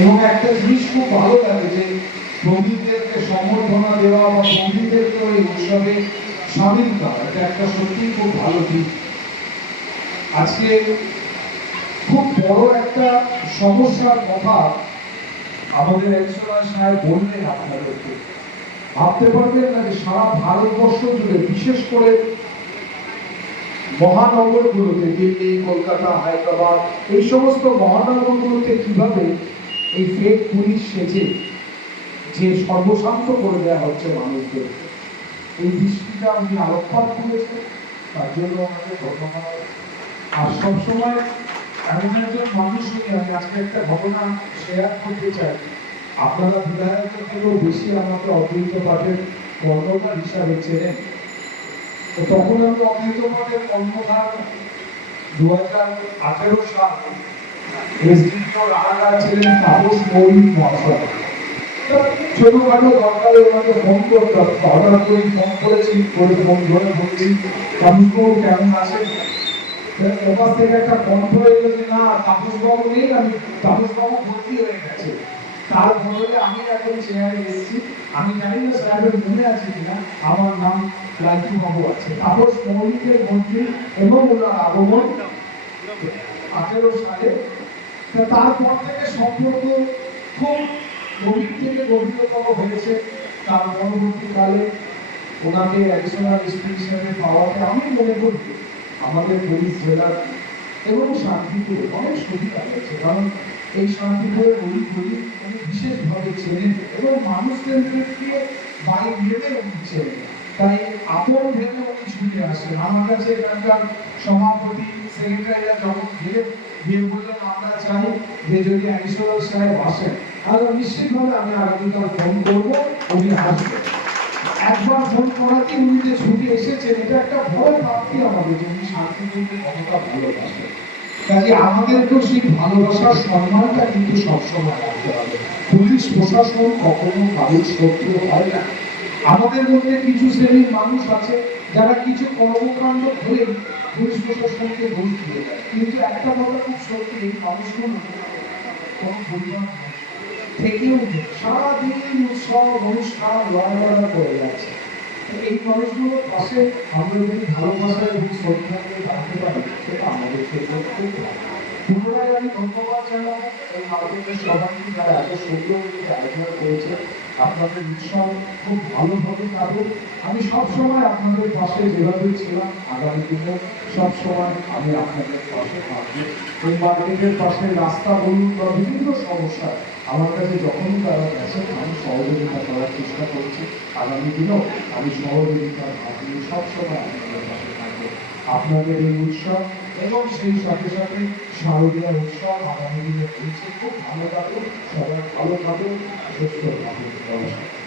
এবং একটা জিনিস খুব ভালো লাগে যে প্রবীণদেরকে সম্বর্ধনা দেওয়া বা প্রবীণদেরকে ওই উৎসবে সামিল করা, এটা একটা সত্যিই খুব ভালো দিক। আজকে খুব বড় একটা সমস্যার কথা আমাদের একজন সাহেব বললেন আপনাদেরকে। ভাবতে পারবেন না যে সারা ভারতবর্ষ জুড়ে, বিশেষ করে মহানগরগুলোতে, দিল্লি, কলকাতা, হায়দ্রাবাদ, এই সমস্ত মহানগরগুলোতে কীভাবে এই ফেক পুলিশ সেজে যে সর্বশান্ত করে দেওয়া হচ্ছে মানুষদের, এই দৃষ্টিটা উনি আলোকপাত করেছেন তার জন্য আমাকে ধন্যবাদ। আর সবসময় এমন একজন মানুষ হয়ে আমি আজকে একটা ঘটনা শেয়ার করতে চাই। আপনারা বিধায়কের থেকেও বেশি আমাকে অদ্বৈত পাঠের কর্মকার হিসাবে চেনেন। তো তখন আমি অদ্বৈত পাঠের কর্মধার দু হাজার আঠেরো সাল তাপসবাবু নেই, আমি তাপসবাবু ভর্তি হয়ে এসেছি। আমি জানি না সাহেবের মনে আছে কিনা, আমার নাম লালটু বাবু আছে। তাপস মৌলিকের মন্ত্রী এবং ওনার আগমন। আঠেরো সালে তারপর থেকে সম্পর্ক খুব গভীর থেকে গভীরতম হয়েছে। তার পরবর্তীকালে ওনাকে অ্যাডিশনাল এসপি হিসেবে পাওয়াতে আমি মনে করি আমাদের পুলিশ জেলার এবং শান্তিপুরে অনেক সুবিধা হয়েছে। কারণ এই শান্তিপুরে গরিবগুলি উনি বিশেষভাবে চেনেন এবং মানুষদেরকে বাড়ি ভেবে উনি তাই আপন ভেবে উনি ছুটে আসেন। আমার কাছে এখানকার সভাপতি সেক্রেটারিরা যখন আমরা চাই, যে যদি অ্যাডিশনাল তাহলে নিশ্চিতভাবে আমি ফোন করব, উনি আসবেন। একবার ফোন করাতে উনি যে ছুটে এসেছেন, এটা একটা প্রাপ্তি আমাদের যে উনি কাজে আমাদেরকেও সেই ভালোবাসার সম্মানটা কিন্তু সবসময় রাখতে হবে। পুলিশ, প্রশাসন কখনো কারোর শত্রু হয় না। আমাদের মধ্যে কিছু শ্রেণির মানুষ আছে যারা কিছু কর্মকাণ্ড করে পুলিশ প্রশাসনকে দোষ দিয়ে দেয় কিন্তু একটা কথা খুব সত্যি মানুষগুলো কোনো নয়। থেকেও। সারাদিন উৎসব, অনুষ্ঠান লড়াইড়া করে যাচ্ছে এই মানুষগুলোর পাশে আমরা যদি ভালোবাসা এবং শ্রদ্ধা করে থাকতে পারি, সেটা আমাদের ক্ষেত্রে খুব পুনরায় আমি ধন্যবাদ জানাব এই মার্কেটের সবাইকে যারা এত সুন্দর আয়োজন করেছে আপনাদের উৎসব খুব ভালোভাবে কাটুক। আমি সবসময় আপনাদের পাশে যেভাবে ছিলাম আগামী দিনে, সবসময় আমি আপনাদের পাশে থাকব। এই মার্কেটের পাশে রাস্তা বলুন বা বিভিন্ন সমস্যা, আমার কাছে যখনই তারা গেছে আমি সহযোগিতা করার চেষ্টা করছি। আগামী দিনেও আমি সহযোগিতার হাত নিয়ে সবসময় আপনাদের পাশে থাকব। আপনাদের এই উৎসব এবং সেই সাথে সাথে শারদীয় উৎসব, আগামী দিনে খুব ভালো থাকুন সবাই ভালো থাকুন সুস্থ থাকুন নমস্কার।